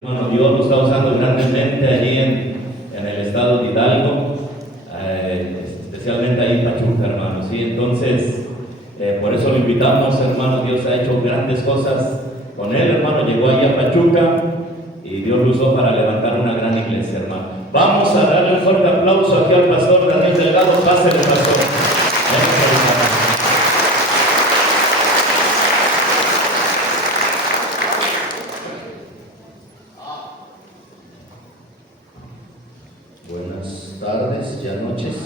Bueno, Dios lo está usando grandemente allí en el estado de Hidalgo, especialmente ahí en Pachuca, hermanos. ¿Sí? Entonces, por eso lo invitamos, hermanos. Dios ha hecho grandes cosas con él, hermano. Llegó ahí a Pachuca y Dios lo usó para levantar una gran iglesia, hermano. Vamos a darle un fuerte aplauso aquí al pastor David Delgado. Pásale, pastor. Buenas tardes, ya noches.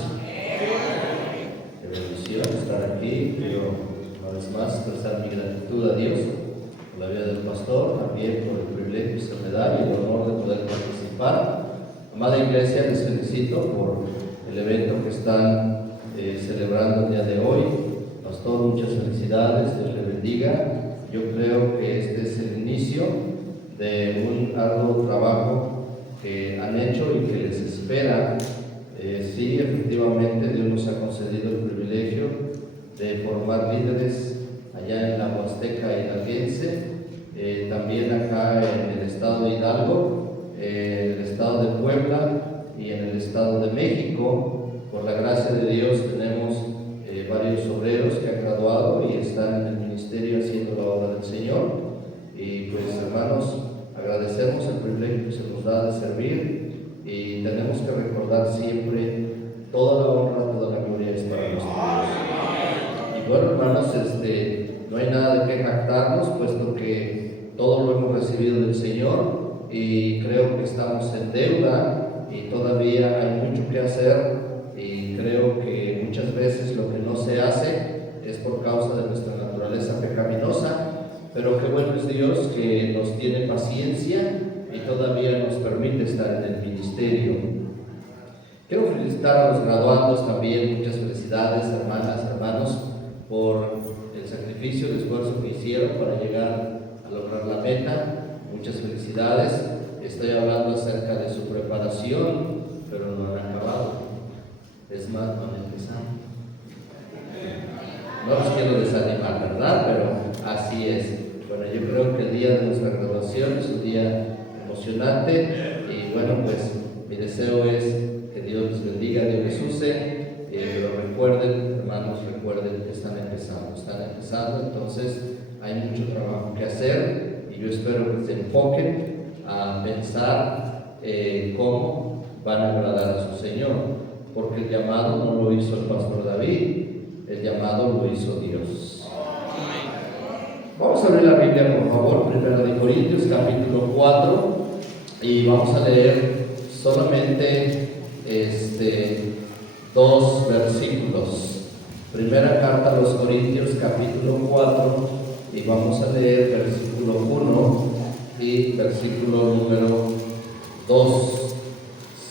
Qué bendición estar aquí. Quiero una vez más expresar mi gratitud a Dios por la vida del pastor, también por el privilegio que se me da y el honor de poder participar. Amada iglesia, les felicito por el evento que están celebrando el día de hoy. Pastor, muchas felicidades, Dios le bendiga. Yo creo que este es el inicio de un arduo trabajo que han hecho y que les espera. Sí, efectivamente, Dios nos ha concedido el privilegio de formar líderes allá en la Huasteca hidalguense, también acá en el estado de Hidalgo, el estado de Puebla y en el estado de México. Por la gracia de Dios tenemos varios obreros que han graduado y están en el ministerio haciendo la obra del Señor. Y pues, hermanos, agradecemos el privilegio que se nos da de servir y tenemos que recordar siempre toda la honra, toda la gloria es para nuestro Dios. Y bueno, hermanos, no hay nada de qué jactarnos, puesto que todo lo hemos recibido del Señor y creo que estamos en deuda y todavía hay mucho que hacer, y creo que muchas veces lo que no se hace es por causa de nuestra naturaleza pecaminosa. Pero qué bueno es Dios que nos tiene paciencia y todavía nos permite estar en el ministerio. Quiero felicitar a los graduandos también, muchas felicidades, hermanas, hermanos, por el sacrificio, el esfuerzo que hicieron para llegar a lograr la meta. Muchas felicidades. Estoy hablando acerca de su preparación, pero no han acabado. Es más, no han empezado. No los quiero desanimar, ¿verdad? Pero así es. Bueno, yo creo que el día de nuestra graduación es un día emocionante y bueno, pues mi deseo es que Dios les bendiga, Dios les use, pero recuerden, hermanos, recuerden que están empezando, entonces hay mucho trabajo que hacer y yo espero que se enfoquen a pensar cómo van a agradar a su Señor, porque el llamado no lo hizo el pastor David, el llamado lo hizo Dios. Vamos a abrir la Biblia, por favor, 1 Corintios capítulo 4, y vamos a leer solamente dos versículos. Primera carta a los Corintios capítulo 4, y vamos a leer versículo 1 y versículo número 2.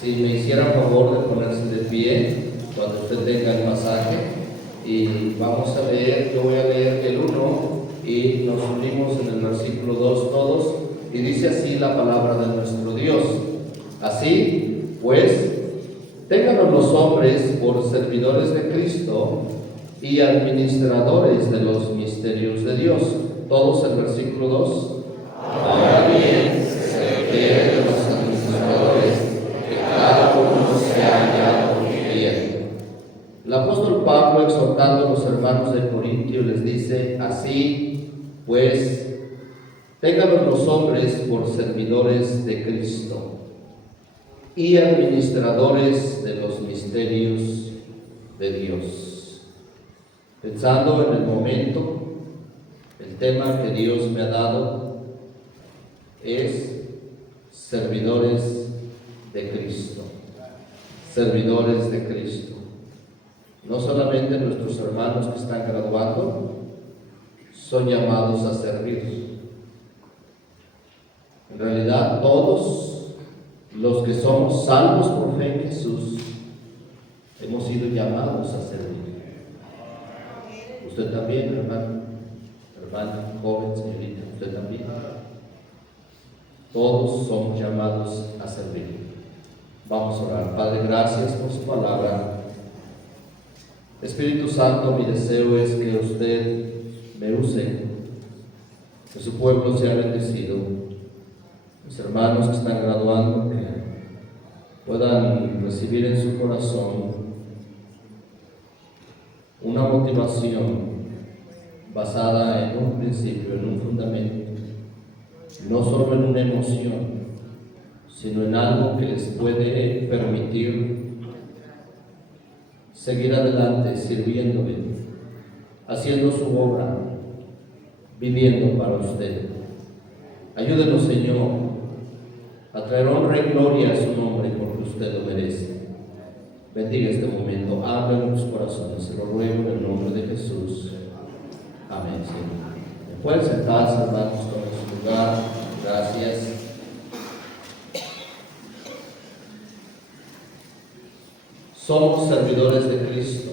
Si me hiciera favor de ponerse de pie cuando usted tenga el pasaje, y vamos a leer, yo voy a leer el 1 y nos unimos en el versículo 2 todos, y dice así la palabra de nuestro Dios. Así pues, téngannos los hombres por servidores de Cristo y administradores de los misterios de Dios. Todos el versículo 2. Ahora bien, se requiere de los administradores que cada uno se haya bien. El apóstol Pablo, exhortando a los hermanos de Corintio, les dice: así pues, ténganlos los hombres por servidores de Cristo y administradores de los misterios de Dios. Pensando en el momento, el tema que Dios me ha dado es servidores de Cristo. Servidores de Cristo. No solamente nuestros hermanos que están graduando son llamados a servir. En realidad, todos los que somos salvos por fe en Jesús hemos sido llamados a servir. Usted también, hermano, hermana, joven, señorita, usted también. Todos somos llamados a servir. Vamos a orar. Padre, gracias por su palabra. Espíritu Santo, mi deseo es que usted me use, que su pueblo sea bendecido. Mis hermanos que están graduando, que puedan recibir en su corazón una motivación basada en un principio, en un fundamento, no solo en una emoción, sino en algo que les puede permitir seguir adelante, sirviéndole, haciendo su obra, viviendo para usted. Ayúdenos, Señor, a traer honra y gloria a su nombre, porque usted lo merece. Bendiga este momento, habla en sus corazones, se lo ruego en el nombre de Jesús. Amén, Señor. Pueden sentarse, hermanos, en su lugar. Gracias. Somos servidores de Cristo.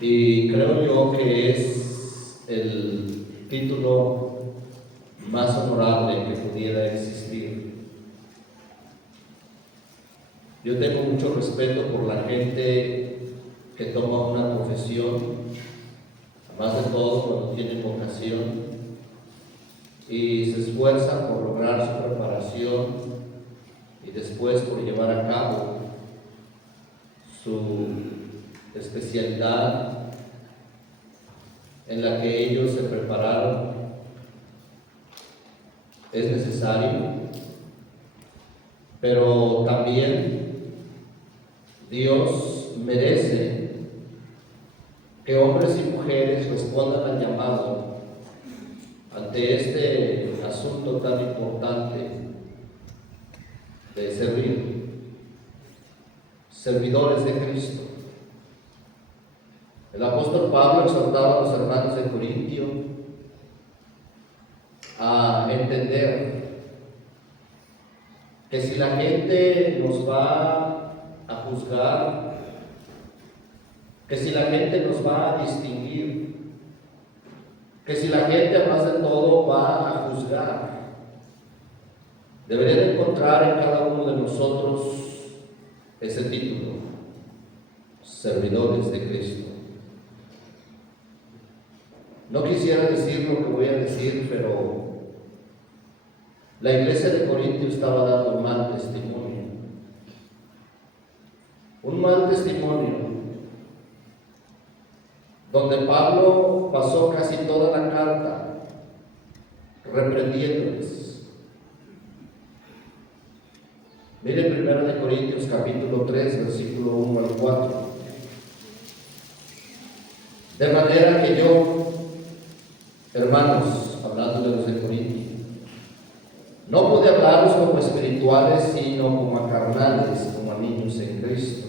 Y creo yo que es el título más honorable que pudiera existir. Yo tengo mucho respeto por la gente que toma una profesión, además de todo cuando tienen vocación y se esfuerzan por lograr su preparación y después por llevar a cabo su especialidad en la que ellos se prepararon. Es necesario, pero también Dios merece que hombres y mujeres respondan al llamado ante este asunto tan importante de servir, servidores de Cristo. El apóstol Pablo exhortaba a los hermanos de Corintio a entender que si la gente nos va a juzgar, que si la gente nos va a distinguir, que si la gente además de todo va a juzgar, debería de encontrar en cada uno de nosotros ese título: servidores de Cristo. No quisiera decir lo que voy a decir, pero la iglesia de Corintio estaba dando mal testimonio. Un mal testimonio donde Pablo pasó casi toda la carta reprendiéndoles. Miren 1 Corintios capítulo 3, versículo 1 al 4. De manera que yo, hermanos, hablando de los de Corintio, no pude hablaros como espirituales, sino como a carnales, como a niños en Cristo.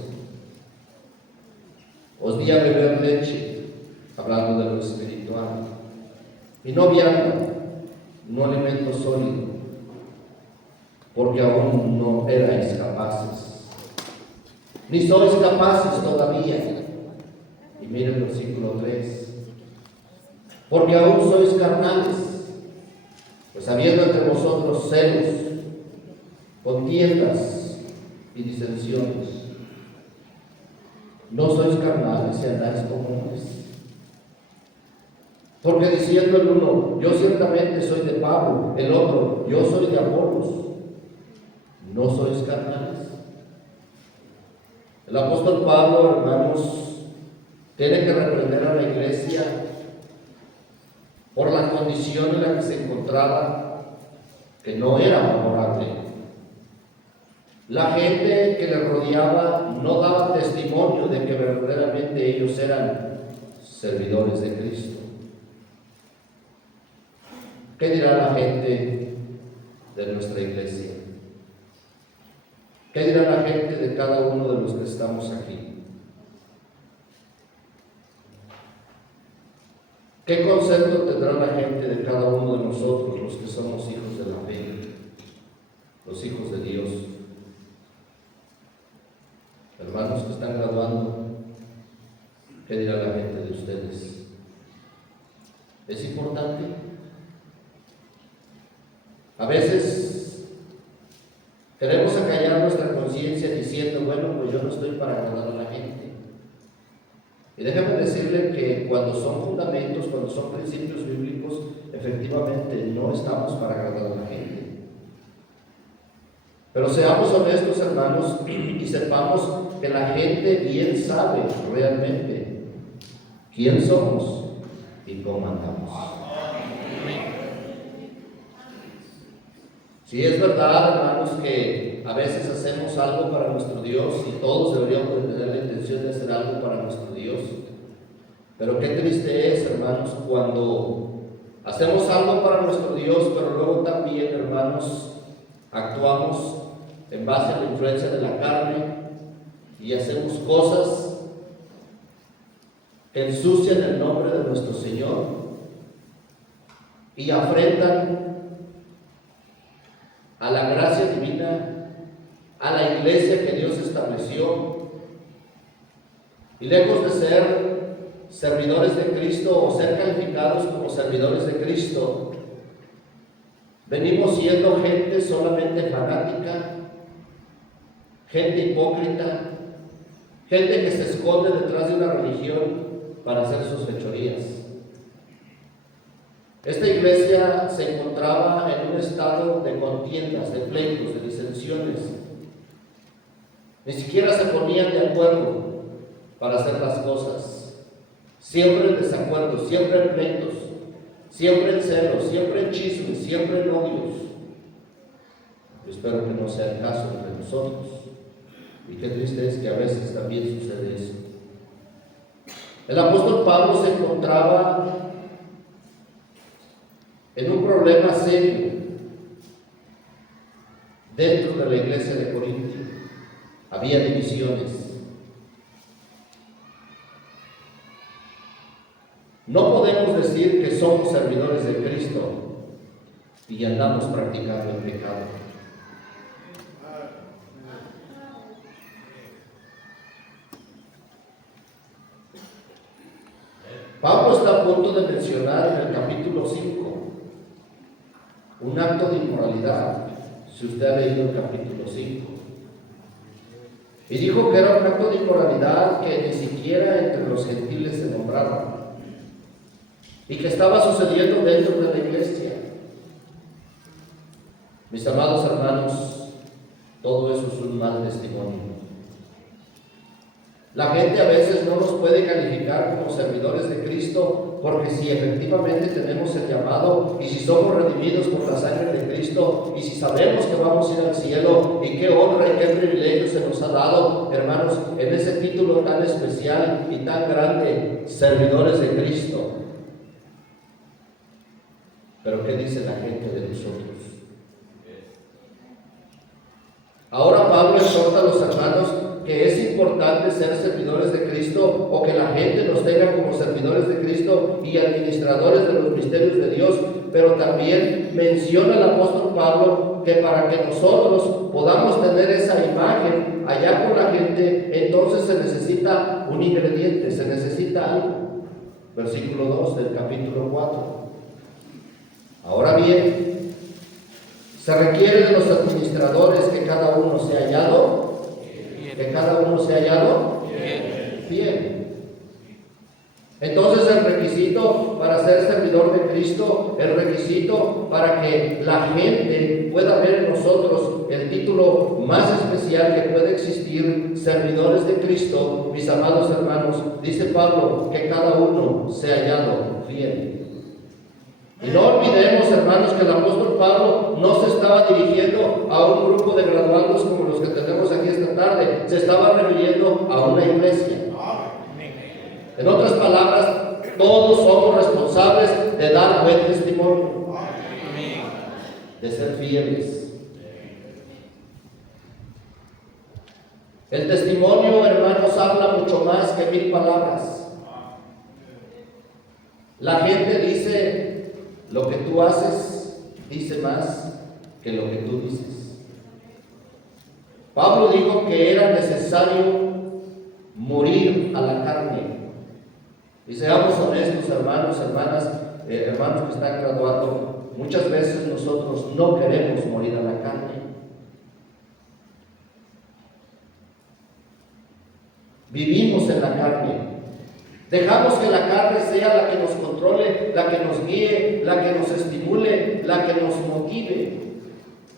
Os di a beber leche, hablando de lo espiritual, y no vianda, no alimento sólido, porque aún no erais capaces, ni sois capaces todavía. Y miren el versículo 3, porque aún sois carnales, pues habiendo entre vosotros celos, contiendas y disensiones, no sois carnales y andáis como hombres. Porque diciendo el uno, yo ciertamente soy de Pablo, el otro, yo soy de Apolos, ¿no sois carnales? El apóstol Pablo, hermanos, tiene que reprender a la iglesia por la condición en la que se encontraba, que no era favorable. La gente que le rodeaba no daba testimonio de que verdaderamente ellos eran servidores de Cristo. ¿Qué dirá la gente de nuestra iglesia? ¿Qué dirá la gente de cada uno de los que estamos aquí? ¿Qué concepto tendrá la gente de cada uno de nosotros, los que somos hijos de la fe, los hijos de Dios? Hermanos que están graduando, ¿qué dirá la gente de ustedes? ¿Es importante? A veces queremos acallar nuestra conciencia diciendo, bueno, pues yo no estoy para agradar a la gente. Y déjame decirle que cuando son fundamentos, cuando son principios bíblicos, efectivamente no estamos para agradar a la gente. Pero seamos honestos, hermanos, y sepamos que la gente bien sabe realmente quién somos y cómo andamos. Sí, es verdad, hermanos, que a veces hacemos algo para nuestro Dios y todos deberíamos de tener la intención de hacer algo para nuestro Dios. Pero qué triste es, hermanos, cuando hacemos algo para nuestro Dios, pero luego también, hermanos, actuamos en base a la influencia de la carne y hacemos cosas que ensucian el nombre de nuestro Señor y afrentan a la gracia divina, a la iglesia que Dios estableció. Y lejos de ser servidores de Cristo o ser calificados como servidores de Cristo, venimos siendo gente solamente fanática, gente hipócrita, gente que se esconde detrás de una religión para hacer sus fechorías. Esta iglesia se encontraba en un estado de contiendas, de pleitos, de disensiones. Ni siquiera se ponían de acuerdo para hacer las cosas. Siempre en desacuerdo, siempre en pleitos, siempre en celos, siempre en chismes, siempre en odios. Yo espero que no sea el caso entre nosotros. Y qué triste es que a veces también sucede eso. El apóstol Pablo se encontraba en un problema serio dentro de la iglesia de Corinto. Había divisiones. No podemos decir que somos servidores de Cristo y andamos practicando el pecado. Pablo está a punto de mencionar en el capítulo 5 un acto de inmoralidad, si usted ha leído el capítulo 5. Y dijo que era un acto de inmoralidad que ni siquiera entre los gentiles se nombraba y que estaba sucediendo dentro de la iglesia. Mis amados hermanos, todo eso es un mal testimonio. La gente a veces no nos puede calificar como servidores de Cristo, porque si efectivamente tenemos el llamado y si somos redimidos por la sangre de Cristo y si sabemos que vamos a ir al cielo y qué honra y qué privilegio se nos ha dado, hermanos, en ese título tan especial y tan grande, servidores de Cristo. Pero ¿qué dice la gente de nosotros? Ahora Pablo exhorta a los hermanos que es importante ser servidores de Cristo o que la gente nos tenga como servidores de Cristo y administradores de los misterios de Dios, pero también menciona el apóstol Pablo que para que nosotros podamos tener esa imagen allá con la gente, entonces se necesita un ingrediente, se necesita algo. Versículo 2 del capítulo 4. Ahora bien, se requiere de los administradores que cada uno sea hallado. Que cada uno sea hallado bien. Entonces el requisito para ser servidor de Cristo, el requisito para que la gente pueda ver en nosotros el título más especial que puede existir, servidores de Cristo, mis amados hermanos, dice Pablo, que cada uno sea hallado bien. Y no olvidemos, hermanos, que el apóstol Pablo no se estaba dirigiendo a un grupo de graduados como los que tenemos aquí esta tarde, se estaba refiriendo a una iglesia. En otras palabras, todos somos responsables de dar buen testimonio, de ser fieles. El testimonio, hermanos, habla mucho más que 1000 palabras. La gente dice: lo que tú haces dice más que lo que tú dices. Pablo dijo que era necesario morir a la carne. Y seamos honestos, hermanos, hermanas, hermanos que están graduando, muchas veces nosotros no queremos morir a la carne. Vivimos en la carne. Dejamos que la carne sea la que nos controle, la que nos guíe, la que nos estimule, la que nos motive.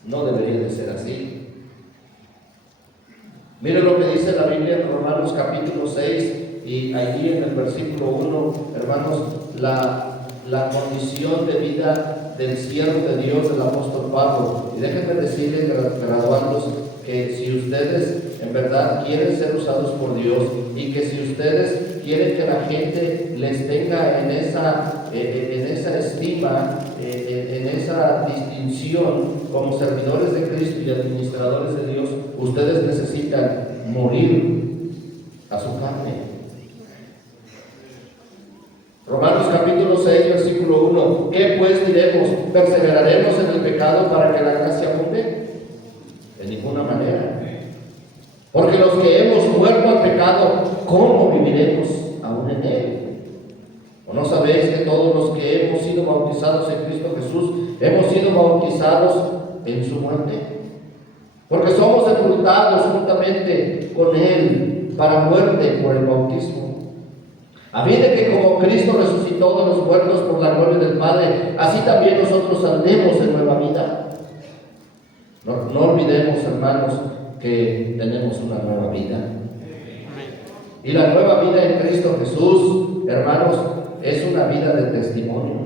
No debería de ser así. Mire lo que dice la Biblia en Romanos capítulo 6 y allí en el versículo 1, hermanos, la condición de vida del siervo de Dios, del apóstol Pablo. Y déjenme decirles, graduados, que si ustedes en verdad quieren ser usados por Dios y que si ustedes quieren que la gente les tenga en esa estima, en esa distinción como servidores de Cristo y administradores de Dios, ustedes necesitan morir a su carne. Romanos capítulo 6, versículo 1. ¿Qué pues diremos? ¿Perseveraremos en el pecado para que la gracia abunde? De ninguna manera. Porque los que hemos muerto al pecado, ¿cómo viviremos aún en él? ¿O no sabéis que todos los que hemos sido bautizados en Cristo Jesús, hemos sido bautizados en su muerte? Porque somos sepultados juntamente con él para muerte por el bautismo, a fin de que como Cristo resucitó de los muertos por la gloria del Padre, así también nosotros andemos en nueva vida. No olvidemos, hermanos, que tenemos una nueva vida. Y la nueva vida en Cristo Jesús, hermanos, es una vida de testimonio.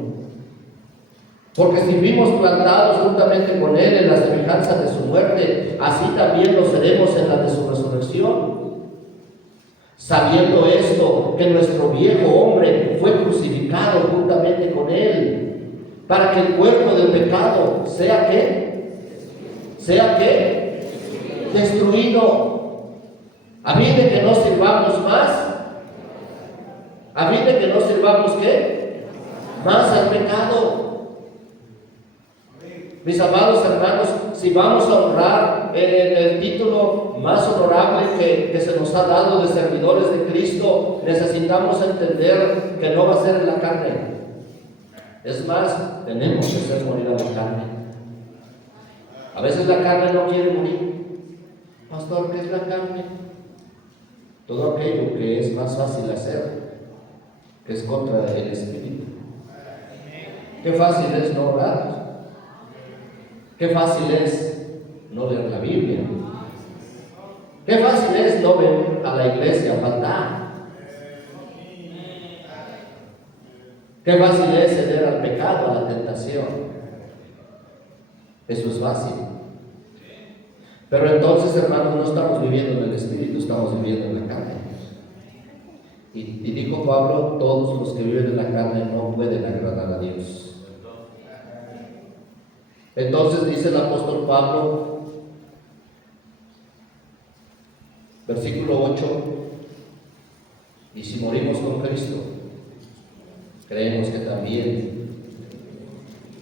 Porque si fuimos plantados juntamente con Él en la semejanza de su muerte, así también lo seremos en la de su resurrección. Sabiendo esto, que nuestro viejo hombre fue crucificado juntamente con Él, para que el cuerpo del pecado sea ¿qué? ¿Sea qué? Destruido, a fin de que no sirvamos más, a fin de que no sirvamos ¿qué? Más al pecado. Mis amados hermanos, si vamos a honrar el título más honorable que se nos ha dado de servidores de Cristo, necesitamos entender que no va a ser en la carne. Es más, tenemos que hacer morir a la carne. A veces la carne no quiere morir. Pastor, ¿qué es la carne? Todo aquello que es más fácil hacer, que es contra el Espíritu. Qué fácil es no orar. Qué fácil es no leer la Biblia. Qué fácil es no venir a la iglesia a faltar. Qué fácil es ceder al pecado, a la tentación. Eso es fácil. Pero entonces, hermanos, no estamos viviendo en el Espíritu, estamos viviendo en la carne. Y dijo Pablo, todos los que viven en la carne no pueden agradar a Dios. Entonces dice el apóstol Pablo, versículo 8, y si morimos con Cristo, creemos que también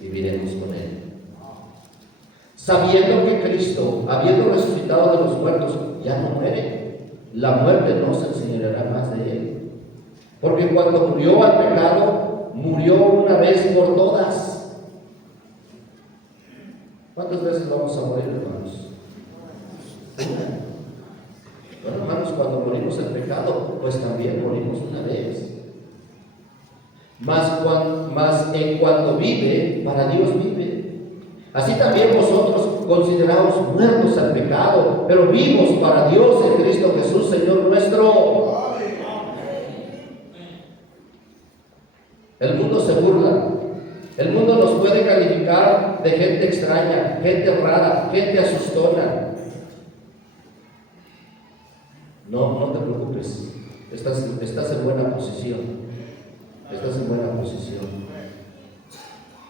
viviremos con Él. Sabiendo que Cristo, habiendo resucitado de los muertos, ya no muere, la muerte no se enseñoreará más de Él. Porque cuando murió al pecado, murió una vez por todas. ¿Cuántas veces vamos a morir, hermanos? Bueno, hermanos, cuando morimos en pecado, pues también morimos una vez. Mas en cuanto vive, para Dios vive. Así también vosotros consideraos muertos al pecado, pero vivos para Dios en Cristo Jesús, Señor nuestro. El mundo se burla. El mundo nos puede calificar de gente extraña, gente rara, gente asustona. No te preocupes, estás en buena posición. Estás en buena posición.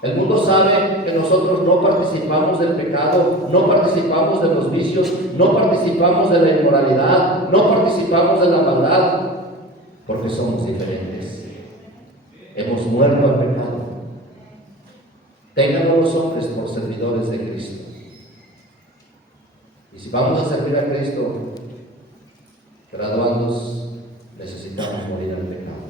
El mundo sabe que nosotros no participamos del pecado, no participamos de los vicios, no participamos de la inmoralidad, no participamos de la maldad, porque somos diferentes. Hemos muerto al pecado. Tengan a los hombres por servidores de Cristo. Y si vamos a servir a Cristo, graduados, necesitamos morir al pecado.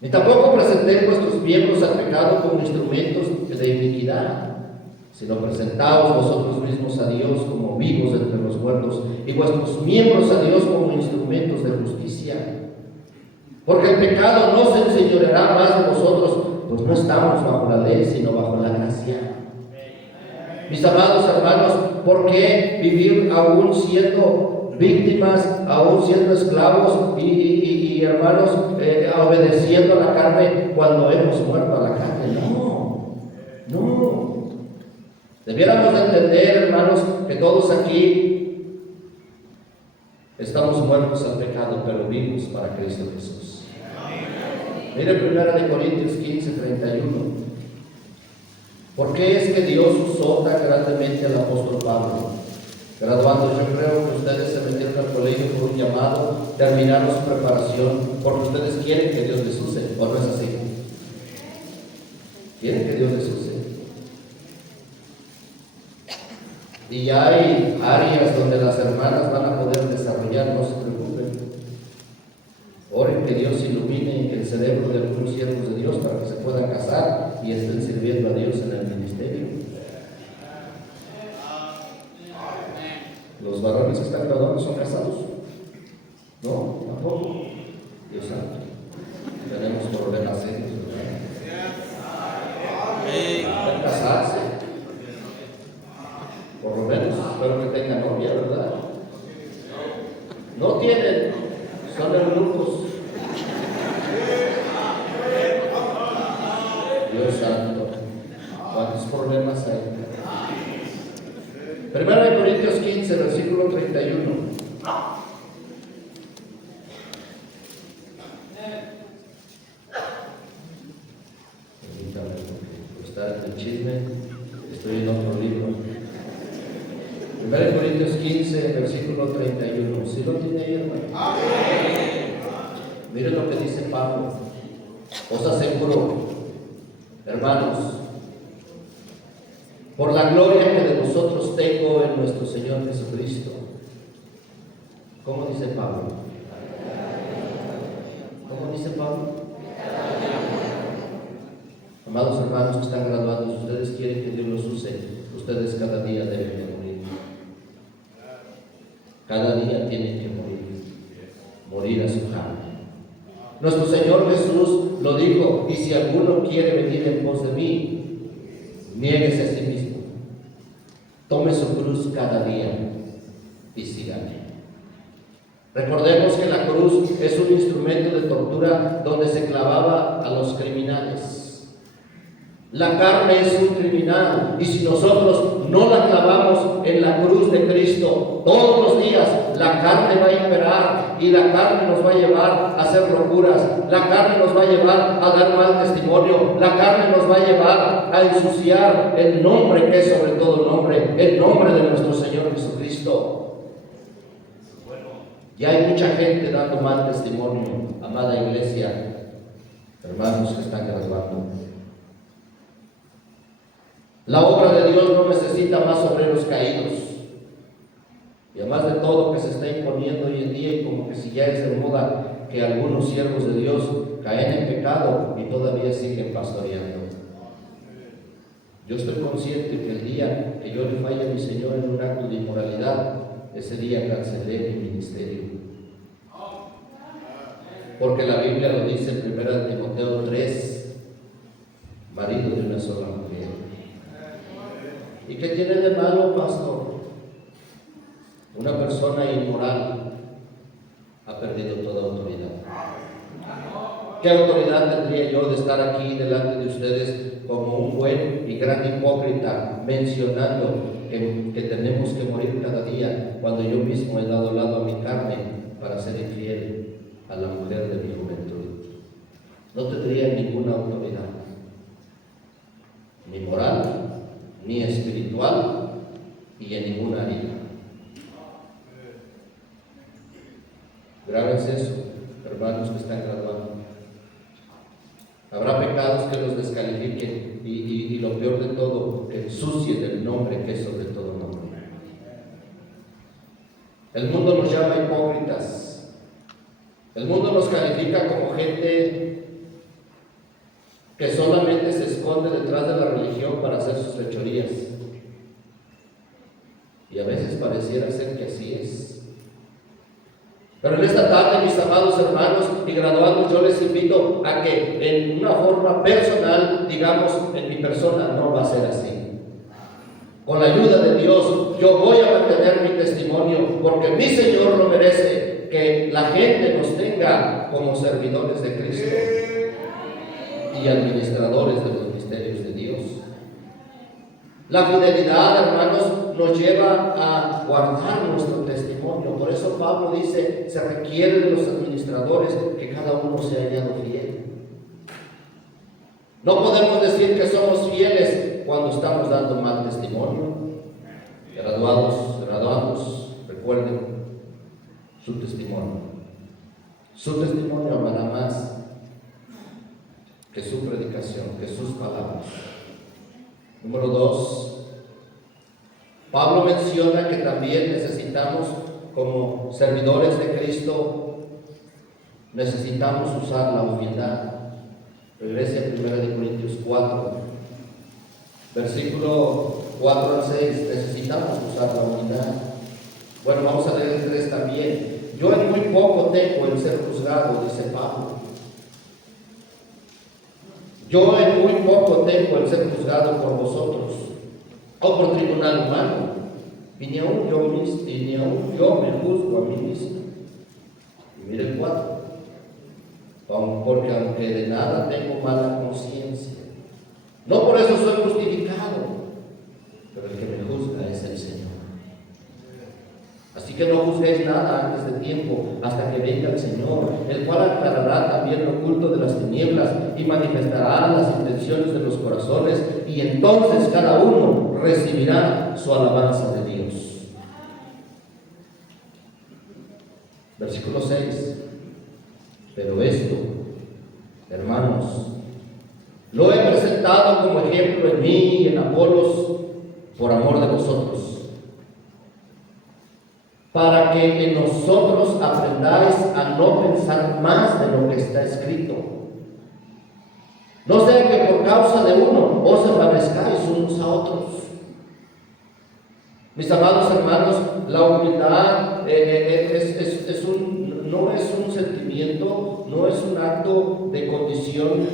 Ni tampoco presentéis vuestros miembros al pecado como instrumentos de iniquidad, sino presentaos vosotros mismos a Dios como vivos entre los muertos, y vuestros miembros a Dios como instrumentos de justicia. Porque el pecado no se enseñoreará más de nosotros, pues no estamos bajo la ley, sino bajo la gracia. Mis amados hermanos, ¿por qué vivir aún siendo víctimas, aún siendo esclavos y hermanos, obedeciendo a la carne cuando hemos muerto a la carne? No. Debiéramos de entender, hermanos, que todos aquí estamos muertos al pecado, pero vivos para Cristo Jesús. Mire 1 Corintios 15:31. ¿Por qué es que Dios usó tan grandemente al apóstol Pablo? Graduando, yo creo que ustedes se metieron al colegio por un llamado, terminaron su preparación, porque ustedes quieren que Dios les use, ¿o no es así? Quieren que Dios les use. Y ya hay áreas donde las hermanas van a poder desarrollar, no se preocupen. Oren que Dios ilumine el cerebro de algunos siervos de Dios para que se puedan casar y estén sirviendo a Dios en el ministerio. Los varones que están graduando son casados. No, tampoco. Dios santo. Tenemos problemas serios, ¿verdad? Casarse. Por lo menos, espero que tengan novia, ¿verdad? No tienen, son eunucos. Dios santo, ¿cuántos problemas hay? 1 Corintios 15, versículo 31. Permítame, porque está el chisme, estoy en otro libro. 1 Corintios 15, versículo 31. ¿Sí lo tiene ahí, hermano? Miren lo que dice Pablo. Os aseguro, hermanos, por la gloria que de vosotros tengo en nuestro Señor Jesucristo. ¿Cómo dice Pablo? ¿Cómo dice Pablo? Amados hermanos que están graduados, si ustedes quieren que Dios los use, ustedes cada día deben de morir. Cada día tienen que morir a su carne. Nuestro Señor Jesús lo dijo: y si alguno quiere venir en pos de mí, niéguese a sí mismo, tome su cruz cada día y sígame. Recordemos que la cruz es un instrumento de tortura donde se clavaba a los criminales. La carne es un criminal, y si nosotros no la clavamos en la cruz de Cristo todos los días, la carne va a imperar y la carne nos va a llevar a hacer locuras, la carne nos va a llevar a dar mal testimonio, la carne nos va a llevar a ensuciar el nombre que es sobre todo nombre, el nombre de nuestro Señor Jesucristo. Ya hay mucha gente dando mal testimonio, amada iglesia, hermanos que están graduando. La obra de Dios no necesita más obreros caídos. Y además de todo que se está imponiendo hoy en día, y como que si ya es de moda que algunos siervos de Dios caen en pecado y todavía siguen pastoreando. Yo estoy consciente que el día que yo le falle a mi Señor en un acto de inmoralidad, ese día cancelé mi ministerio. Porque la Biblia lo dice en 1 Timoteo 3, marido de una sola mujer. ¿Y qué tiene de malo, pastor? Una persona inmoral ha perdido toda autoridad. ¿Qué autoridad tendría yo de estar aquí delante de ustedes como un buen y gran hipócrita, mencionando que tenemos que morir cada día, cuando yo mismo he dado lado a mi carne para ser infiel a la mujer de mi juventud? No tendría ninguna autoridad, ni moral, ni espiritual, y en ninguna área. Grábense eso, hermanos que están graduando. Habrá pecados que los descalifiquen y lo peor de todo, que ensucien el nombre que es sobre todo nombre. El mundo nos llama hipócritas. El mundo nos califica como gente que solamente se esconde detrás de la religión para hacer sus fechorías. Y a veces pareciera ser que así es. Pero en esta tarde, mis amados hermanos y graduados, yo les invito a que en una forma personal, digamos, en mi persona, no va a ser así. Con la ayuda de Dios, yo voy a mantener mi testimonio, porque mi Señor lo merece, que la gente nos tenga como servidores de Cristo y administradores de los misterios de Dios. La fidelidad, hermanos, nos lleva a guardar nuestro testimonio. Por eso Pablo dice, se requiere de los administradores que cada uno sea hallado fiel. No podemos decir que somos fieles cuando estamos dando mal testimonio. Graduados, recuerden su testimonio. Su testimonio hablará más que su predicación, que sus palabras. Número 2, Pablo menciona que también necesitamos, como servidores de Cristo, necesitamos usar la humildad. Regrese a 1 Corintios 4, versículo 4 al 6, necesitamos usar la humildad. Bueno, vamos a leer el 3 también. Yo en muy poco tengo en ser juzgado, dice Pablo. Yo en muy poco tengo el ser juzgado por vosotros, o por tribunal humano, y ni aún yo me juzgo a mí mismo. Y mire el 4, porque aunque de nada tengo mala conciencia, no por eso soy justificado, pero el que me juzga es el Señor. Así que no juzguéis nada antes de tiempo, hasta que venga el Señor, el cual aclarará también lo oculto de las tinieblas y manifestará las intenciones de los corazones, y entonces cada uno recibirá su alabanza de Dios. Versículo 6. Pero esto, hermanos, lo he presentado como ejemplo en mí y en Apolos, por amor de vosotros, para que en nosotros aprendáis a no pensar más de lo que está escrito. No sea que por causa de uno os envanezcáis unos a otros. Mis amados hermanos, la humildad no es un sentimiento, no es un acto de condición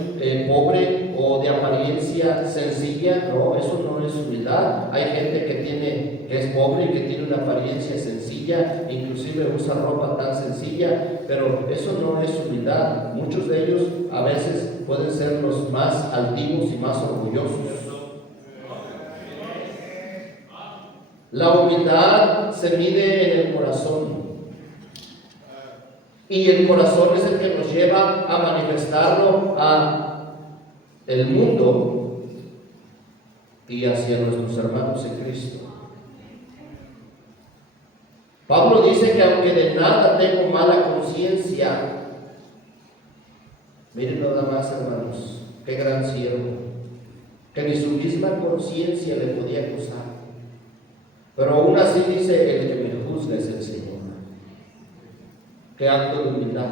pobre o de apariencia sencilla. No, eso no es humildad. Hay gente que es pobre y que tiene una apariencia sencilla, inclusive usa ropa tan sencilla, pero eso no es humildad. Muchos de ellos a veces pueden ser los más altivos y más orgullosos. La humildad se mide en el corazón, y el corazón es el que nos lleva a manifestarlo a el mundo y hacia nuestros hermanos en Cristo. Pablo dice que aunque de nada tengo mala conciencia, miren nada más, hermanos, qué gran siervo, que ni su misma conciencia le podía acusar. Pero aún así dice, el que me juzga es el Señor. Qué acto de humildad.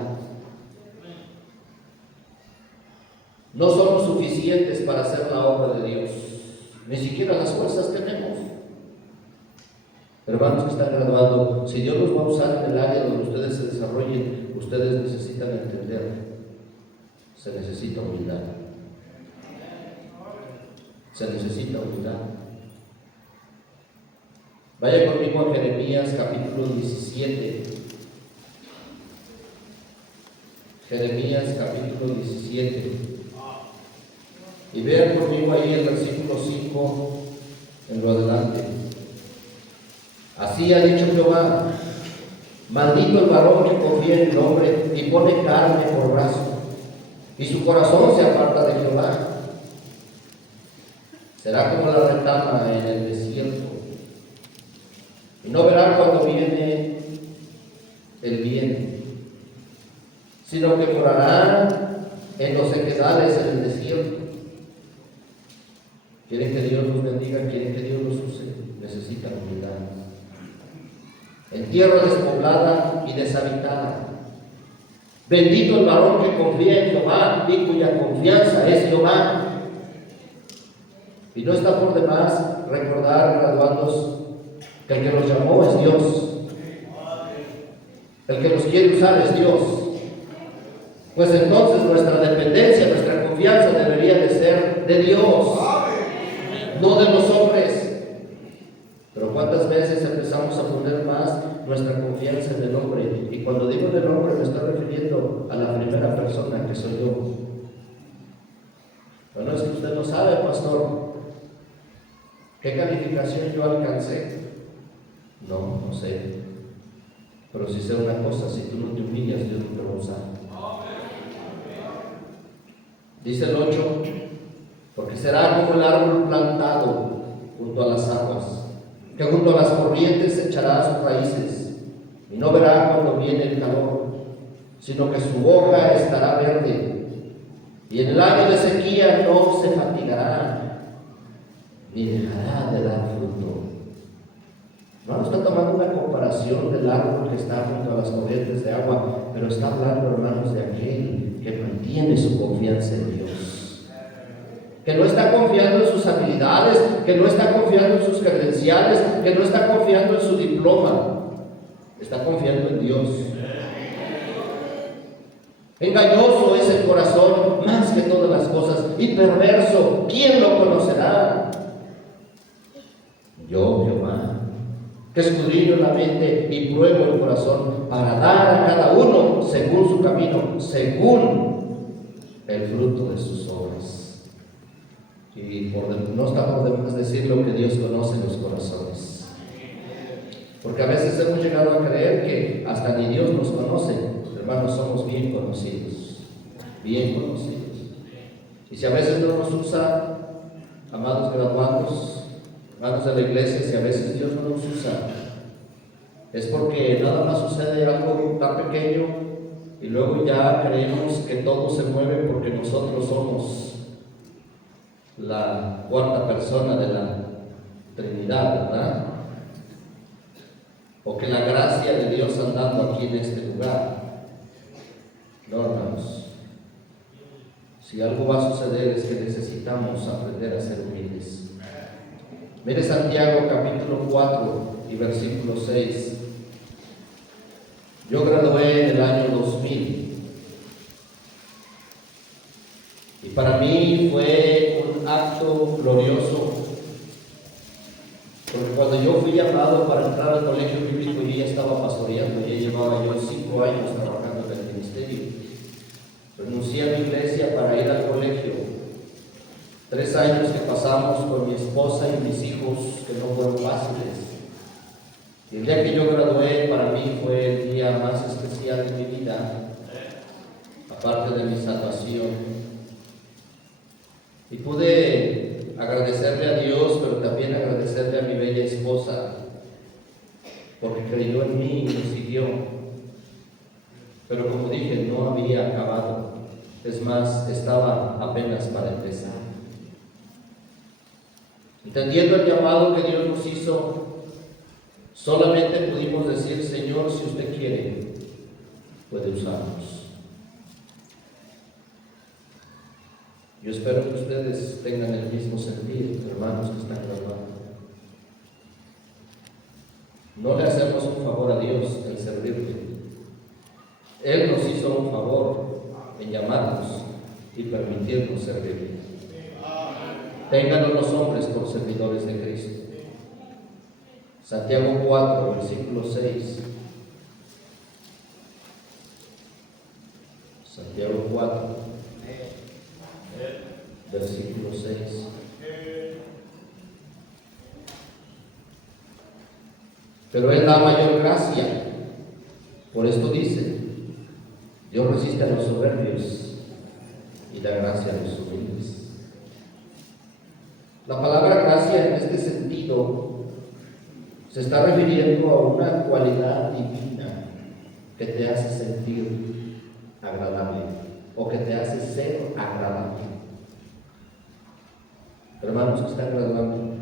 No somos suficientes para hacer la obra de Dios, ni siquiera las fuerzas tenemos. Hermanos que están graduando, si Dios los va a usar en el área donde ustedes se desarrollen, ustedes necesitan entender, se necesita humildad. Se necesita humildad. Vaya conmigo a Jeremías capítulo 17. Jeremías capítulo 17. Y vean conmigo ahí el versículo 5 en lo adelante. Así ha dicho Jehová: maldito el varón que confía en el hombre y pone carne por brazo, y su corazón se aparta de Jehová. Será como la retama en el desierto, y no verá cuando viene el bien, sino que morará en los sequedales en el desierto. ¿Quieren que Dios los bendiga? ¿Quieren que Dios los use? Necesitan humildad. En tierra despoblada y deshabitada. Bendito el varón que confía en Jehová y cuya confianza es Jehová. Y no está por demás recordar, graduados, que el que los llamó es Dios. El que nos quiere usar es Dios. Pues entonces nuestra dependencia, nuestra confianza debería de ser de Dios, no de los hombres. Pero ¿cuántas veces empezamos a poner más nuestra confianza en el hombre? Y cuando digo en el hombre me estoy refiriendo a la primera persona, que soy yo. Bueno, es que usted no sabe, pastor, ¿qué calificación yo alcancé? No sé. Pero si sé una cosa, si tú no te humillas, Dios no te va a usar. Dice el 8, porque será como el árbol plantado junto a las aguas, que junto a las corrientes echará sus raíces, y no verá cuando viene el calor, sino que su hoja estará verde, y en el año de sequía no se fatigará, ni dejará de dar fruto. No está tomando una comparación del árbol que está junto a las corrientes de agua, pero está hablando, hermanos, de aquel que mantiene su confianza en Dios, que no está confiando en sus habilidades, que no está confiando en sus credenciales, que no está confiando en su diploma, está confiando en Dios. Engañoso es el corazón más que todas las cosas, y perverso, ¿quién lo conocerá? Yo, Jehová, que escudriño la mente y pruebo el corazón, para dar a cada uno según su camino, según el fruto de sus obras. Y no está por demás decir lo que Dios conoce en los corazones, porque a veces hemos llegado a creer que hasta ni Dios nos conoce. Hermanos, somos bien conocidos, bien conocidos. Y si a veces no nos usa, amados graduados, hermanos de la iglesia, si a veces Dios no nos usa, es porque nada más sucede algo tan pequeño y luego ya creemos que todo se mueve porque nosotros somos la cuarta persona de la Trinidad, ¿verdad? O que la gracia de Dios andando aquí en este lugar. No, hermanos. Si algo va a suceder es que necesitamos aprender a ser humildes. Mire Santiago capítulo 4 y versículo 6. Yo gradué en el año 2000 y para mí fue un acto glorioso, porque cuando yo fui llamado para entrar al colegio bíblico, yo ya estaba pastoreando, ya llevaba yo 5 años trabajando en el ministerio. Renuncié a mi iglesia para ir al colegio. 3 años que pasamos con mi esposa y mis hijos que no fueron fáciles. Y el día que yo gradué, para mí fue el día más especial de mi vida, aparte de mi salvación. Y pude agradecerle a Dios, pero también agradecerle a mi bella esposa, porque creyó en mí y me siguió. Pero como dije, no había acabado. Es más, estaba apenas para empezar. Entendiendo el llamado que Dios nos hizo, solamente pudimos decir: Señor, si usted quiere, puede usarnos. Yo espero que ustedes tengan el mismo sentir, hermanos que están graduando. No le hacemos un favor a Dios en servirle. Él nos hizo un favor en llamarnos y permitirnos servirle. Ténganlo los hombres por servidores de Cristo. Santiago 4, versículo 6. Santiago 4, versículo 6. Pero Él da mayor gracia. Por esto dice: Dios resiste a los soberbios y da gracia a los humildes. La palabra gracia en este sentido se está refiriendo a una cualidad divina que te hace sentir agradable o que te hace ser agradable. Hermanos que están graduando,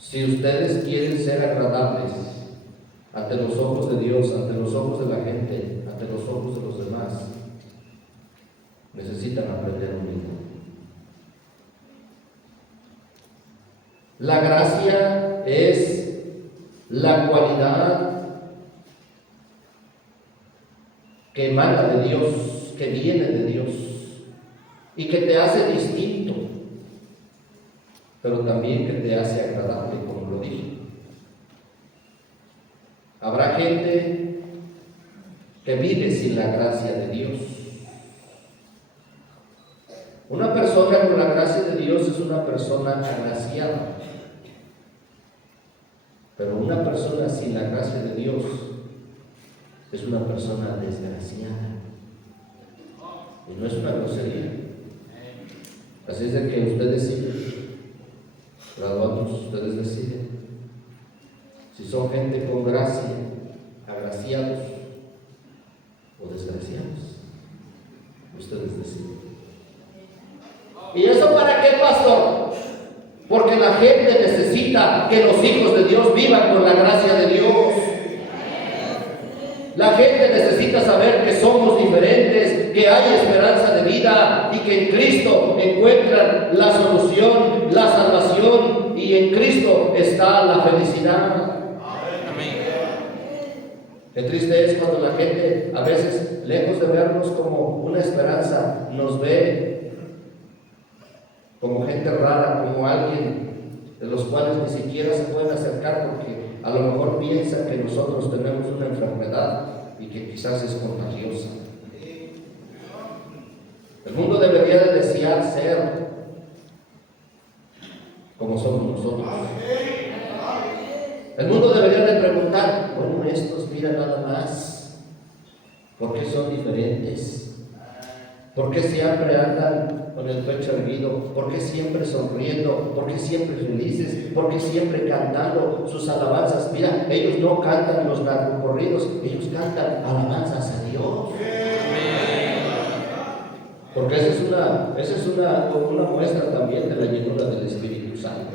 si ustedes quieren ser agradables ante los ojos de Dios, ante los ojos de la gente, ante los ojos de los demás, necesitan aprender humildad. La gracia es la cualidad que emana de Dios, que viene de Dios y que te hace distinto, pero también que te hace agradable, como lo dije. Habrá gente que vive sin la gracia de Dios. Una persona con la gracia de Dios es una persona agraciada, pero una persona sin la gracia de Dios es una persona desgraciada. Y no es una grosería. Así es de que ustedes deciden, graduados, ustedes deciden si son gente con gracia, agraciados o desgraciados. Ustedes deciden. ¿Y eso para qué, pastor? Porque la gente necesita que los hijos de Dios vivan con la gracia de Dios. La gente necesita saber que somos diferentes, que hay esperanza de vida y que en Cristo encuentran la solución, la salvación, y en Cristo está la felicidad. Amén. Qué triste es cuando la gente, a veces, lejos de vernos como una esperanza, nos ve como gente rara, como alguien de los cuales ni siquiera se pueden acercar porque a lo mejor piensan que nosotros tenemos una enfermedad y que quizás es contagiosa. El mundo debería de desear ser como somos nosotros. El mundo debería de preguntar, bueno, estos, mira nada más, ¿por qué son diferentes? ¿Por qué siempre andan con el pecho erguido? ¿Por qué siempre sonriendo? ¿Por qué siempre felices? ¿Por qué siempre cantando sus alabanzas? Mira, ellos no cantan los narcocorridos, ellos cantan alabanzas a Dios. Porque esa es una muestra también de la llenura del Espíritu Santo.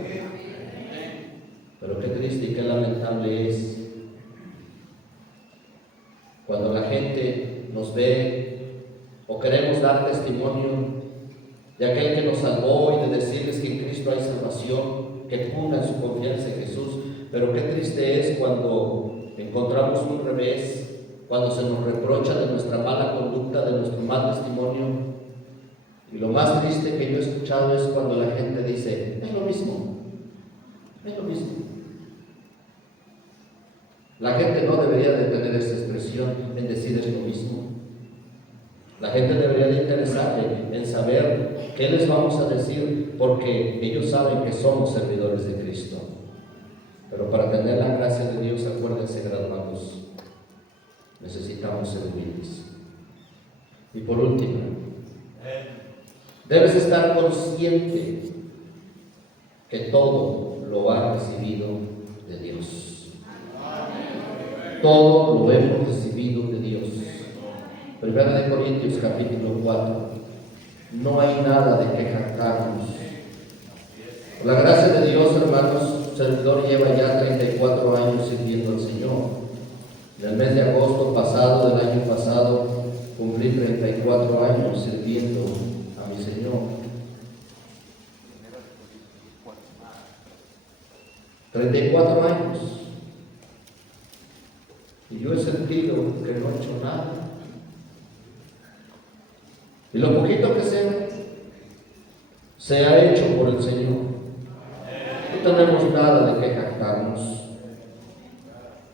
Pero qué triste y qué lamentable es cuando la gente nos ve o queremos dar testimonio de aquel que nos salvó y de decirles que en Cristo hay salvación, que pongan su confianza en Jesús. Pero qué triste es cuando encontramos un revés, cuando se nos reprocha de nuestra mala conducta, de nuestro mal testimonio. Y lo más triste que yo he escuchado es cuando la gente dice, es lo mismo, es lo mismo. La gente no debería de tener esa expresión en decir es lo mismo. La gente debería de interesarle en saber qué les vamos a decir, porque ellos saben que somos servidores de Cristo. Pero para tener la gracia de Dios, acuérdense, graduados, necesitamos ser humildes. Y por último, debes estar consciente que todo lo has recibido de Dios. Todo lo hemos recibido de Dios. Primera de Corintios capítulo 4. No hay nada de que jactarnos. Por la gracia de Dios, hermanos, servidor lleva ya 34 años sirviendo al Señor. En el mes de agosto pasado, del año pasado, cumplí 34 años sirviendo a mi Señor. 34 años. Y yo he sentido que no he hecho nada. Y lo poquito que sé, se ha hecho por el Señor. No tenemos nada de que jactarnos.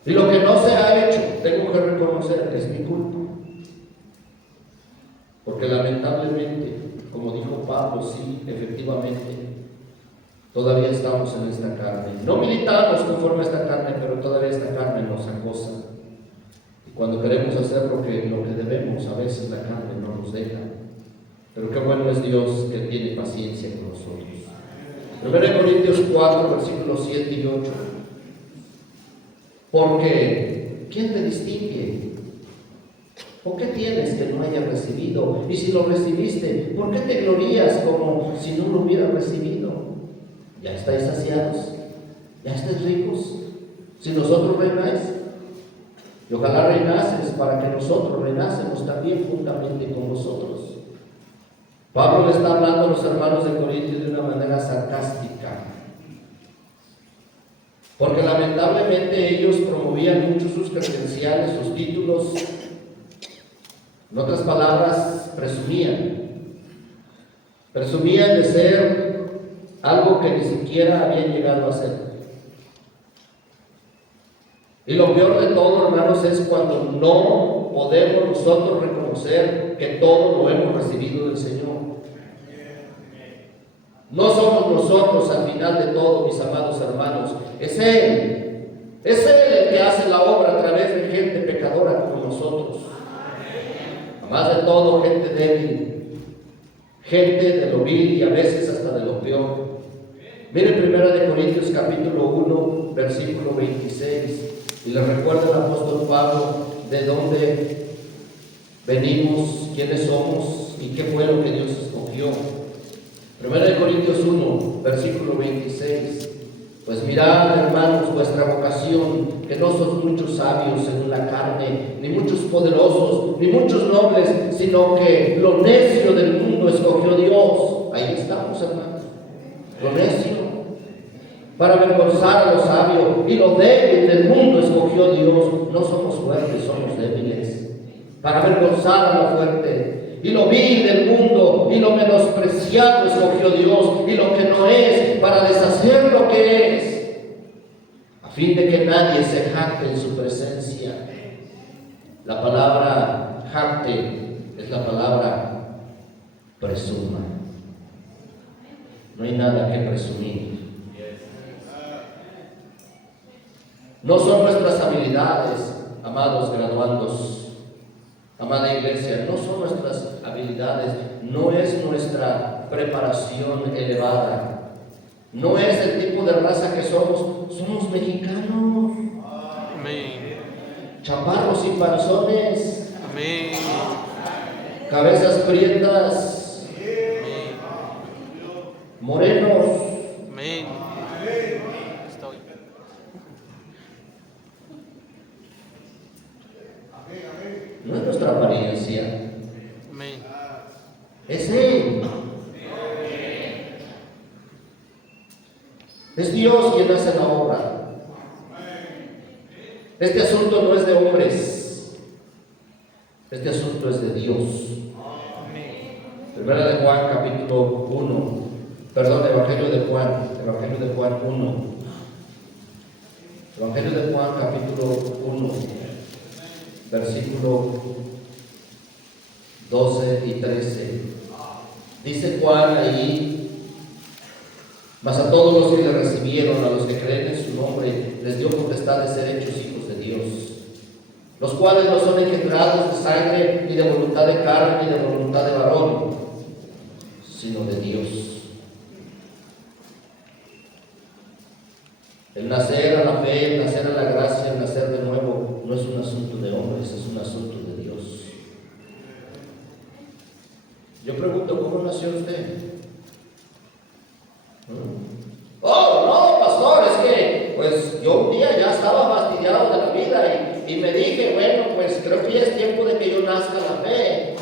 Y lo que no se ha hecho, tengo que reconocer que es mi culpa. Porque lamentablemente, como dijo Pablo, sí, efectivamente, todavía estamos en esta carne. No militamos conforme a esta carne, pero todavía esta carne nos acosa. Y cuando queremos hacer lo que debemos, a veces la carne no nos deja. Pero qué bueno es Dios que tiene paciencia con nosotros. 1 Corintios 4, versículos 7 y 8. Porque, ¿quién te distingue? ¿O qué tienes que no hayas recibido? Y si lo recibiste, ¿por qué te glorías como si no lo hubieras recibido? ¿Ya estáis saciados? ¿Ya estáis ricos? Si nosotros reináis, y ojalá reinases para que nosotros reinásemos también juntamente con vosotros. Pablo le está hablando a los hermanos de Corintios de una manera sarcástica, porque lamentablemente ellos promovían mucho sus credenciales, sus títulos, En otras palabras, presumían de ser algo que ni siquiera habían llegado a ser. Y lo peor de todo, hermanos, es cuando no podemos nosotros reconocer que todo lo hemos recibido del Señor. No somos nosotros al final de todo, mis amados hermanos, es Él. Es Él el que hace la obra a través de gente pecadora como nosotros. Además de todo, gente débil, gente de lo vil y a veces hasta de lo peor. Miren 1 Corintios capítulo 1, versículo 26. Y les recuerdo al apóstol Pablo de dónde venimos, quiénes somos y qué fue lo que Dios escogió. 1 Corintios 1, versículo 26. Pues mirad, hermanos, vuestra vocación, que no son muchos sabios según la carne, ni muchos poderosos, ni muchos nobles, sino que lo necio del mundo escogió Dios. Ahí estamos, hermanos. Lo necio. Para avergonzar a los sabios, y lo débil del mundo escogió Dios. No somos fuertes, somos débiles. Para avergonzar a lo fuerte, y lo vil del mundo, y lo menospreciado escogió Dios, y lo que no es, para deshacer lo que es, a fin de que nadie se jacte en su presencia. La palabra jacte es la palabra presuma. No hay nada que presumir. No son nuestras habilidades, amados graduandos, amada iglesia, no son nuestras habilidades, no es nuestra preparación elevada, no es el tipo de raza que somos mexicanos. Amén. Chaparros y panzones. Amén. Cabezas prietas. Amén. Morenos. Amén. Estoy. No es nuestra apariencia, Amén. es Él. Es Dios quien hace la obra. Este asunto no es de hombres, este asunto es de Dios. Primera de Juan capítulo 1, Evangelio de Juan 1. Evangelio de Juan capítulo 1, versículo 12 y 13. Dice Juan ahí: mas a todos los que le recibieron, a los que creen en su nombre, les dio potestad de ser hechos hijos de Dios, los cuales no son engendrados de sangre, ni de voluntad de carne, ni de voluntad de varón, sino de Dios. El nacer a la fe, el nacer a la gracia, el nacer de nuevo, no es un asunto de hombres, es un asunto de Dios. Yo pregunto, ¿cómo nació usted? Oh, no, pastor, es que pues yo un día ya estaba fastidiado de la vida y me dije, bueno, pues creo que ya es tiempo de que yo nazca la fe.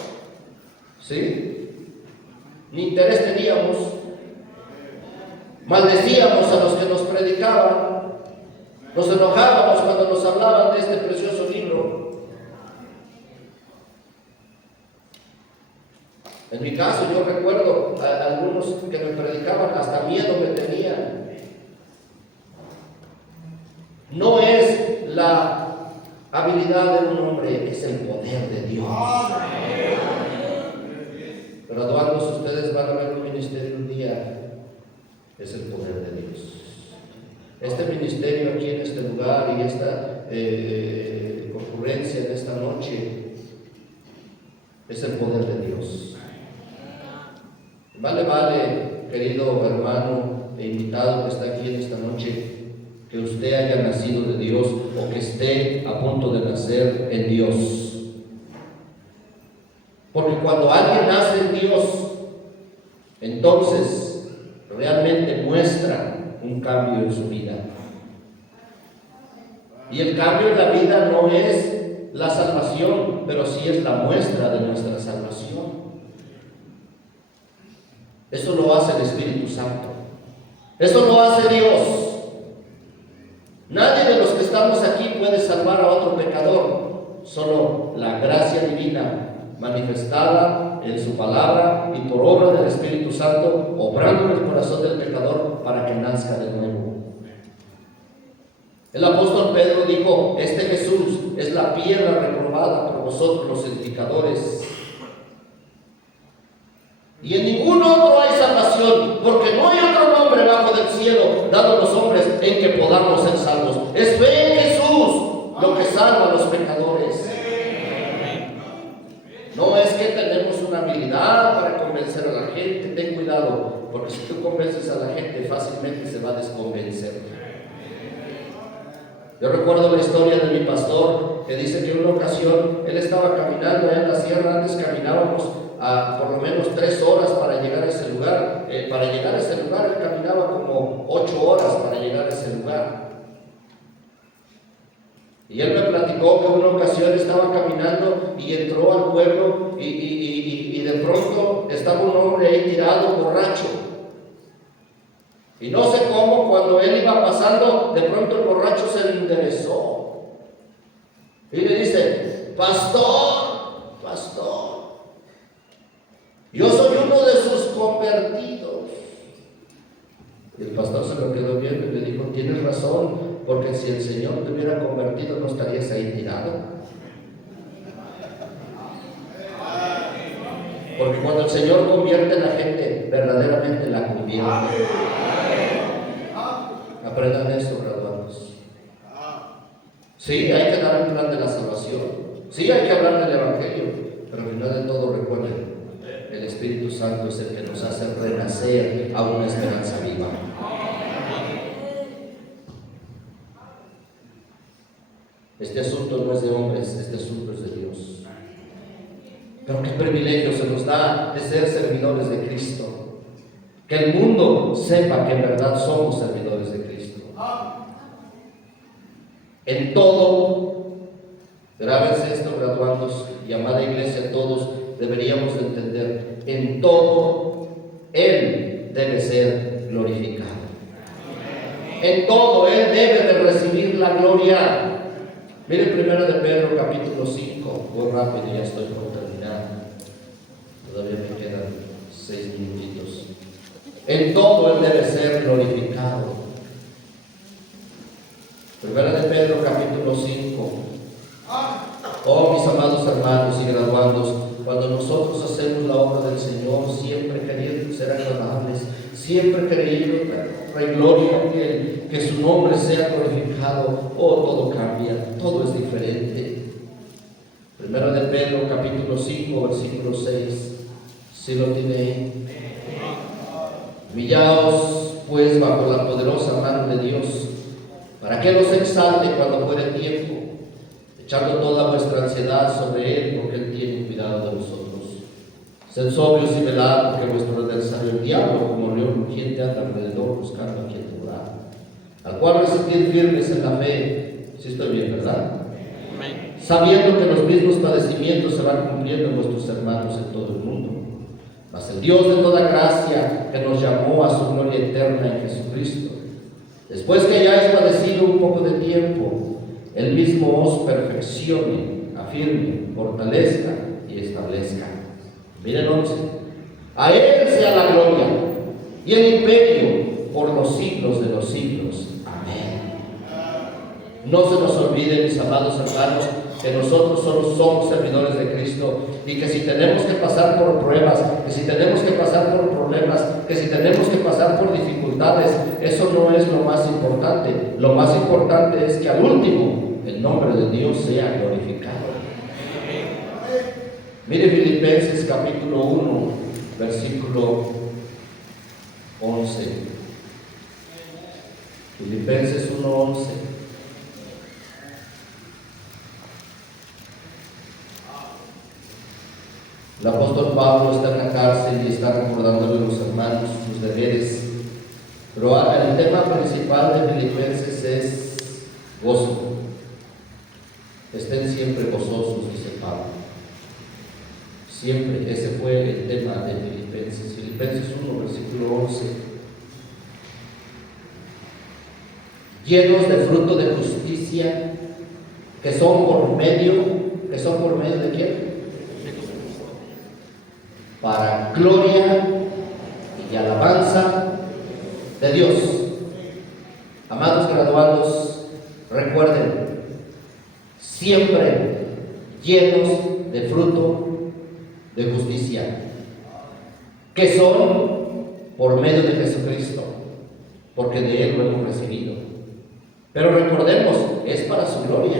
¿Sí? Ni interés teníamos. Maldecíamos a los que nos predicaban. Nos enojábamos cuando nos hablaban de este precioso libro. En mi caso, yo recuerdo a algunos que me predicaban, hasta miedo me tenían. No es la habilidad de un hombre, es el poder de Dios. Graduados, ustedes van a ver un ministerio un día, es el poder de Dios. Este ministerio aquí en este lugar y esta concurrencia en esta noche es el poder de Dios. Vale, querido hermano e invitado que está aquí en esta noche, que usted haya nacido de Dios o que esté a punto de nacer en Dios. Porque cuando alguien nace en Dios, entonces realmente muestra un cambio en su vida. Y el cambio en la vida no es la salvación, pero sí es la muestra de nuestra salvación. Eso lo hace el Espíritu Santo. Eso lo hace Dios. Nadie de los que estamos aquí puede salvar a otro pecador. Solo la gracia divina manifestada en su palabra y por obra del Espíritu Santo, obrando en el corazón del pecador para que nazca de nuevo. El apóstol Pedro dijo: este Jesús es la piedra reprobada por vosotros los edificadores, y en ningún otro hay salvación, porque no hay otro nombre bajo del cielo dado a los hombres en que podamos ser salvos. Es fe en Jesús lo que salva a los pecadores. No es que tenemos una habilidad para convencer a la gente. Ten cuidado, porque si tú convences a la gente, fácilmente se va a desconvencer. Yo recuerdo la historia de mi pastor, que dice que en una ocasión él estaba caminando allá en la sierra. Antes caminábamos a por lo menos 3 horas para llegar a ese lugar. Para llegar a ese lugar él caminaba como 8 horas para llegar a ese lugar. Y él me platicó que en una ocasión estaba caminando y entró al pueblo y de pronto estaba un hombre ahí tirado, borracho. Y no sé cómo, cuando él iba pasando, de pronto el borracho se le enderezó. Y le dice: pastor, pastor, yo soy uno de sus convertidos. Y el pastor se lo quedó viendo y le dijo: tienes razón, porque si el Señor te hubiera convertido, no estarías ahí tirado. Porque cuando el Señor convierte a la gente, verdaderamente la convierte. Aprendan esto, graduados. Sí, hay que dar el plan de la salvación. Sí, hay que hablar del Evangelio. Pero al final de todo, recuerden, el Espíritu Santo es el que nos hace renacer a una esperanza viva. Este asunto no es de hombres, este asunto es de Dios. Pero qué privilegio se nos da de ser servidores de Cristo. Que el mundo sepa que en verdad somos servidores de Cristo. En todo, grábense esto, graduados y amada iglesia, todos deberíamos entender: en todo Él debe ser glorificado. En todo Él debe de recibir la gloria. Miren 1 de Pedro capítulo 5, voy rápido, ya estoy por terminar. Todavía me quedan 6 minutitos. En todo Él debe ser glorificado. 1 de Pedro capítulo 5. Oh, mis amados hermanos y graduandos, cuando nosotros hacemos la obra del Señor, siempre queriendo ser agradables, siempre queriendo traer gloria a Él, que su nombre sea glorificado, oh, todo cambia, todo es diferente. 1 de Pedro capítulo 5, versículo 6. ¿Sí lo tiene ahí? Humillaos pues bajo la poderosa mano de Dios, para que los exalte cuando fuere tiempo, echando toda vuestra ansiedad sobre Él, porque Él tiene cuidado de vosotros. Sed sobrios y velad, porque vuestro adversario el diablo, como león rugiente, anda alrededor buscando a quien devorar, al cual resistid firmes en la fe. Si estoy bien, ¿verdad? Amén. Sabiendo que los mismos padecimientos se van cumpliendo en vuestros hermanos en todo el mundo. Mas el Dios de toda gracia, que nos llamó a su gloria eterna en Jesucristo, después que hayáis padecido un poco de tiempo, Él mismo os perfeccione, afirme, fortalezca y establezca. Miren 11. A Él sea la gloria y el imperio por los siglos de los siglos. Amén. No se nos olvide, mis amados hermanos, que nosotros solo somos servidores de Cristo, y que si tenemos que pasar por pruebas, que si tenemos que pasar por problemas, que si tenemos que pasar por dificultades, eso no es lo más importante. Lo más importante es que al último el nombre de Dios sea glorificado. Mire Filipenses capítulo 1, versículo 11. Filipenses 1:11. El apóstol Pablo está en la cárcel y está recordándole a los hermanos sus deberes. Pero el tema principal de Filipenses es gozo. Estén siempre gozosos, dice Pablo. Siempre, ese fue el tema de Filipenses. Filipenses 1, versículo 11. Llenos de fruto de justicia, que son por medio ¿de quién? para gloria y alabanza de Dios. Amados graduados, recuerden, siempre llenos de fruto de justicia, que son por medio de Jesucristo, porque de Él lo hemos recibido. Pero recordemos, es para su gloria,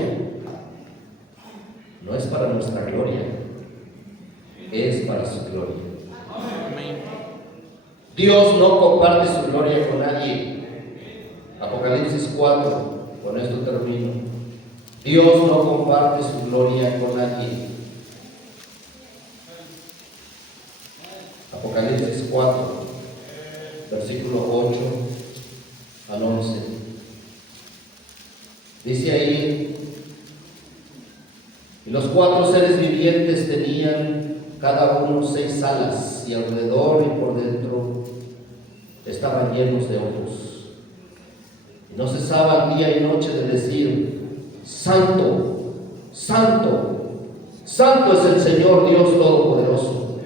no es para nuestra gloria, es para su gloria. Amén. Dios no comparte su gloria con nadie. Apocalipsis 4, con esto termino. Dios no comparte su gloria con nadie. Apocalipsis 4, versículo 8 al 11. Dice ahí: y los 4 seres vivientes tenían cada uno 6 alas, y alrededor y por dentro estaban llenos de ojos. Y no cesaban día y noche de decir: Santo, Santo, Santo es el Señor Dios Todopoderoso,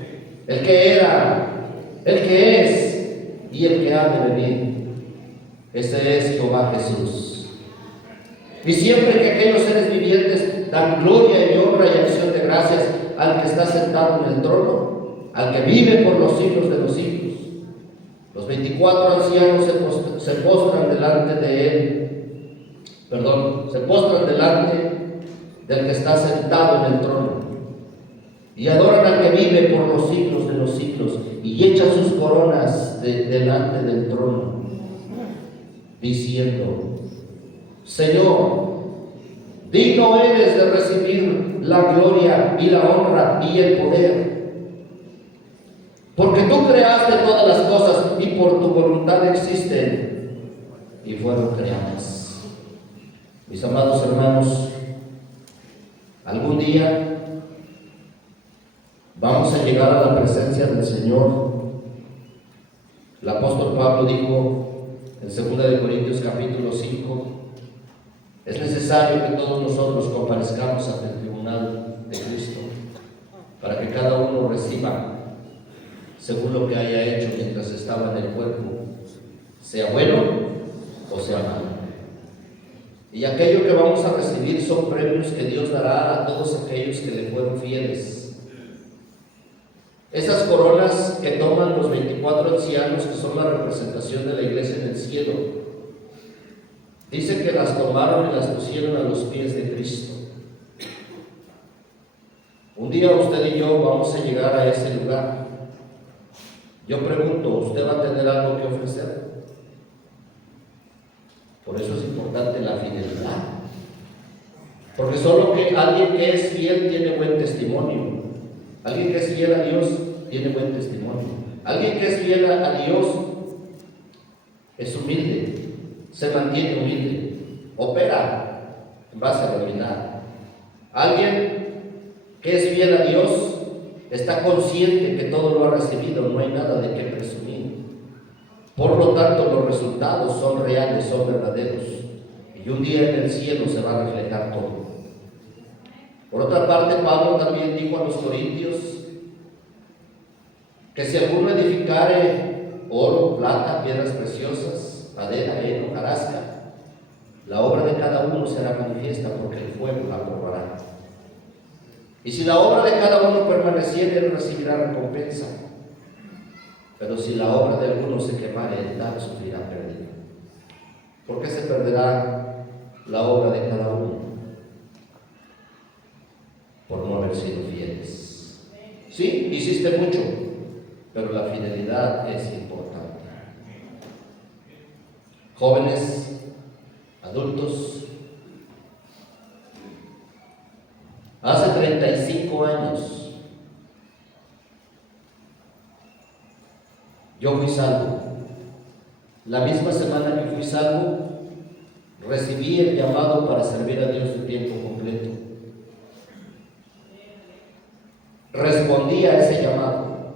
el que era, el que es y el que ha de venir. Ese es Jehová Jesús. Y siempre que aquellos seres vivientes dan gloria y honra y acción de gracias al que está sentado en el trono, al que vive por los siglos de los siglos, los 24 ancianos se postran delante de él, se postran delante del que está sentado en el trono, y adoran al que vive por los siglos de los siglos, y echan sus coronas delante del trono, diciendo: Señor, digno eres de recibir la gloria y la honra y el poder, porque tú creaste todas las cosas y por tu voluntad existen y fueron creadas. Mis amados hermanos, algún día vamos a llegar a la presencia del Señor. El apóstol Pablo dijo en 2 Corintios capítulo 5: es necesario que todos nosotros comparezcamos ante el tribunal de Cristo, para que cada uno reciba según lo que haya hecho mientras estaba en el cuerpo, sea bueno o sea malo. Y aquello que vamos a recibir son premios que Dios dará a todos aquellos que le fueron fieles. Esas coronas que toman los 24 ancianos, que son la representación de la iglesia en el cielo, dice que las tomaron y las pusieron a los pies de Cristo. Un día usted y yo vamos a llegar a ese lugar. Yo pregunto, ¿usted va a tener algo que ofrecer? Por eso es importante la fidelidad. Porque solo que alguien que es fiel tiene buen testimonio. Alguien que es fiel a Dios tiene buen testimonio. Alguien que es fiel a Dios es humilde, se mantiene humilde, opera en base a la humildad. Alguien que es fiel a Dios está consciente que todo lo ha recibido, no hay nada de qué presumir. Por lo tanto, los resultados son reales, son verdaderos, y un día en el cielo se va a reflejar todo. Por otra parte, Pablo también dijo a los corintios que si alguno edificare oro, plata, piedras preciosas, madera, heno, hojarasca, la obra de cada uno será manifiesta, porque el fuego la probará. Y si la obra de cada uno permaneciere, él recibirá recompensa. Pero si la obra de alguno se quemare, el tal sufrirá pérdida. ¿Por qué se perderá la obra de cada uno? Por no haber sido fieles. Sí, hiciste mucho, pero la fidelidad es importante. Jóvenes, adultos, hace 35 años yo fui salvo. La misma semana que fui salvo, recibí el llamado para servir a Dios de tiempo completo. Respondí a ese llamado.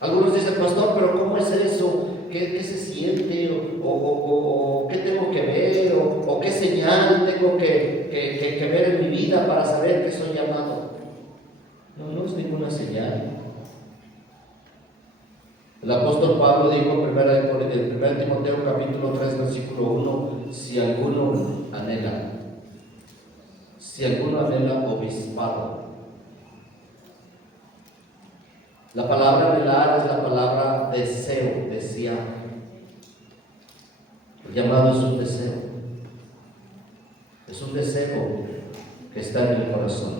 Algunos dicen: pastor, pero ¿cómo es eso? ¿Qué se siente? ¿O qué tengo que ver? ¿O qué señal tengo que ver en mi vida para saber que soy llamado? No es ninguna señal. El apóstol Pablo dijo en 1 Timoteo capítulo 3 versículo 1, si alguno anhela obispado. La palabra anhelar es la palabra deseo, desear. El llamado es un deseo. Es un deseo que está en el corazón.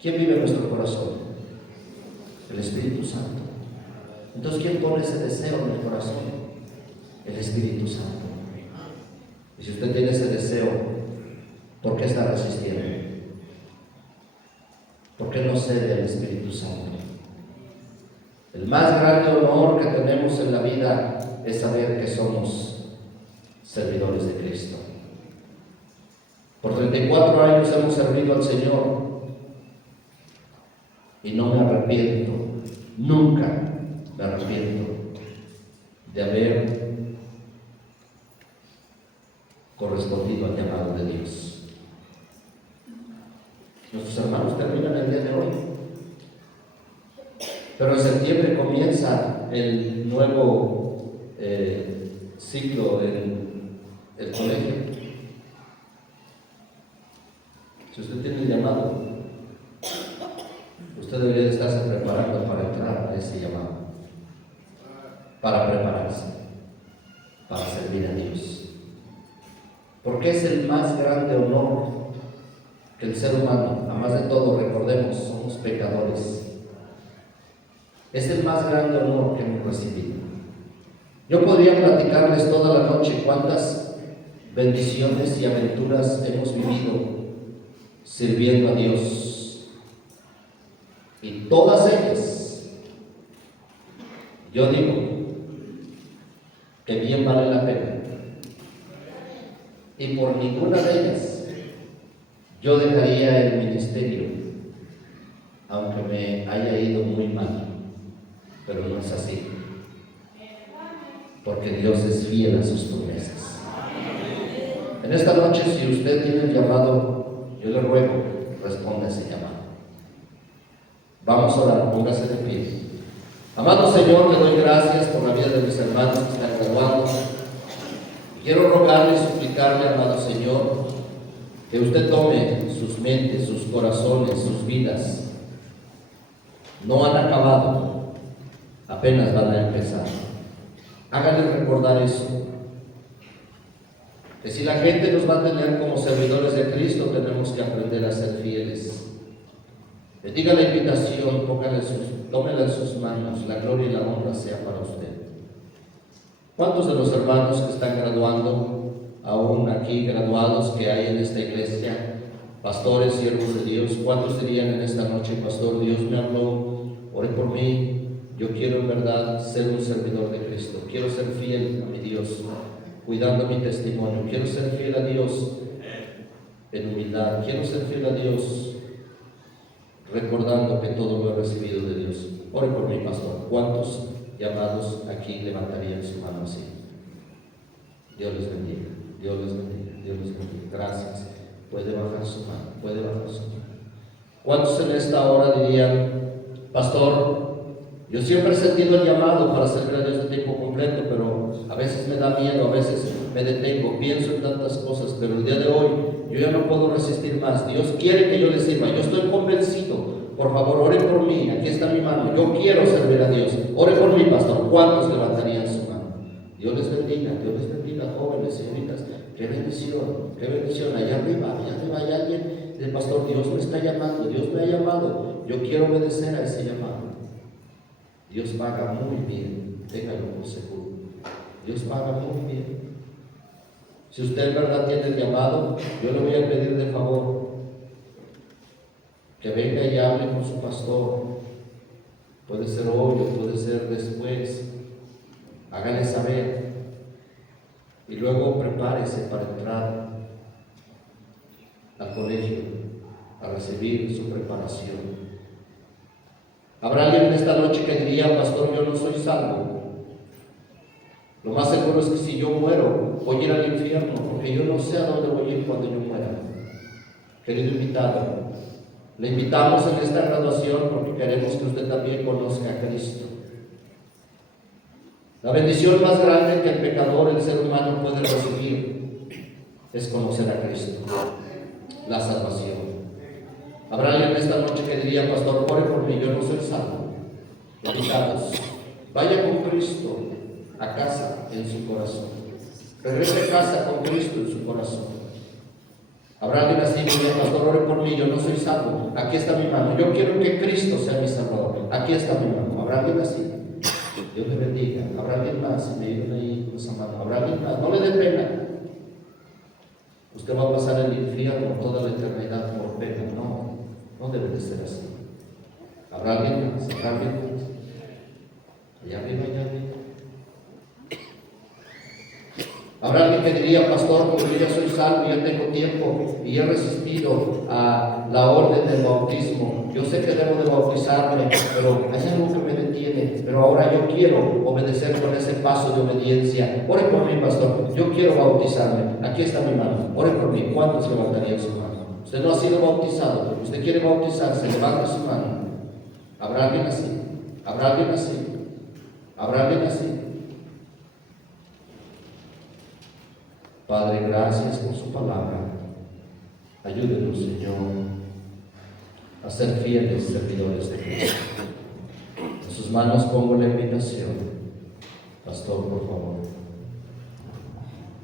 ¿Quién vive en nuestro corazón? El Espíritu Santo. Entonces, ¿quién pone ese deseo en el corazón? El Espíritu Santo. Y si usted tiene ese deseo, ¿por qué está resistiendo? ¿Por qué no cede al Espíritu Santo? El más grande honor que tenemos en la vida es saber que somos servidores de Cristo. Por 34 años hemos servido al Señor y no me arrepiento, nunca me arrepiento de haber correspondido al llamado de Dios. Nuestros hermanos terminan el día de hoy, pero en septiembre comienza el nuevo ciclo en el colegio. Si usted tiene el llamado, usted debería de estarse preparando para entrar a ese llamado, para prepararse, para servir a Dios. Porque es el más grande honor que el ser humano, además de todo, recordemos, somos pecadores. Es el más grande honor que hemos recibido. Yo podría platicarles toda la noche cuántas bendiciones y aventuras hemos vivido sirviendo a Dios. Y todas ellas, yo digo que bien vale la pena. Y por ninguna de ellas yo dejaría el ministerio, aunque me haya ido muy mal. Pero no es así, porque Dios es fiel a sus promesas. En esta noche, si usted tiene el llamado, yo le ruego, responda a ese llamado. Vamos a orar, póngase de pie. Amado Señor, le doy gracias por la vida de mis hermanos que están graduando. Quiero rogarle y suplicarle, amado Señor, que usted tome sus mentes, sus corazones, sus vidas. No han acabado, apenas van a empezar. Háganle recordar eso. Que si la gente nos va a tener como servidores de Cristo, tenemos que aprender a ser fieles. Bendiga la invitación, tómela en sus manos, la gloria y la honra sea para usted. ¿Cuántos de los hermanos que están graduando, aún aquí graduados que hay en esta iglesia, pastores, siervos de Dios, cuántos dirían en esta noche, pastor, Dios me habló, ore por mí, yo quiero en verdad ser un servidor de Cristo, quiero ser fiel a mi Dios, cuidando mi testimonio, quiero ser fiel a Dios en humildad, quiero ser fiel a Dios recordando que todo lo he recibido de Dios? Ore por mí, pastor. ¿Cuántos llamados aquí levantarían su mano así? Dios les bendiga, Dios les bendiga, Dios les bendiga. Gracias. Puede bajar su mano, puede bajar su mano. ¿Cuántos en esta hora dirían, pastor, yo siempre he sentido el llamado para servir a Dios de tiempo completo, pero a veces me da miedo, a veces me detengo, pienso en tantas cosas, pero el día de hoy yo ya no puedo resistir más. Dios quiere que yo le sirva, yo estoy convencido. Por favor, ore por mí, aquí está mi mano, yo quiero servir a Dios. Ore por mí, pastor. ¿Cuántos levantarían su mano? Dios les bendiga, jóvenes, señoritas. Qué bendición. Allá arriba hay alguien del pastor. Dios me está llamando, Dios me ha llamado. Yo quiero obedecer a ese llamado. Dios paga muy bien, téngalo por seguro. Dios paga muy bien. Si usted en verdad tiene el llamado, yo le voy a pedir de favor que venga y hable con su pastor. Puede ser hoy o puede ser después. Hágale saber. Y luego prepárese para entrar al colegio, a recibir su preparación. Habrá alguien en esta noche que diría, pastor, yo no soy salvo. Lo más seguro es que si yo muero, voy a ir al infierno, porque yo no sé a dónde voy a ir cuando yo muera. Querido invitado, le invitamos en esta graduación porque queremos que usted también conozca a Cristo. La bendición más grande que el pecador, el ser humano, puede recibir es conocer a Cristo, la salvación. Habrá alguien esta noche que diría: pastor, ore por mí, yo no soy salvo. Invitados, vaya con Cristo a casa en su corazón. Regrese a casa con Cristo en su corazón. Habrá alguien así que diría: pastor, ore por mí, yo no soy salvo. Aquí está mi mano. Yo quiero que Cristo sea mi salvador. Aquí está mi mano. Habrá alguien así. Dios te bendiga. Habrá alguien más. Si me ayudan ahí con esa mano. Habrá alguien más. No le dé pena. Usted va a pasar el infierno toda la eternidad por pena. No, no debe de ser así. Habrá alguien más. Habrá alguien más. Allá arriba, allá arriba. Habrá alguien que diría: pastor, porque yo ya soy salvo, ya tengo tiempo y he resistido a la orden del bautismo. Yo sé que debo de bautizarme, pero hay algo que me detiene. Pero ahora yo quiero obedecer con ese paso de obediencia. Ore por mí, pastor. Yo quiero bautizarme. Aquí está mi mano. Ore por mí. ¿Cuántos levantarían su mano? Usted no ha sido bautizado. Usted quiere bautizarse. Levanta su mano. ¿Habrá alguien así? ¿Habrá alguien así? ¿Habrá alguien así? Padre, gracias por su palabra. Ayúdenos, Señor, a ser fieles servidores de Cristo. En sus manos pongo la invitación. Pastor, por favor.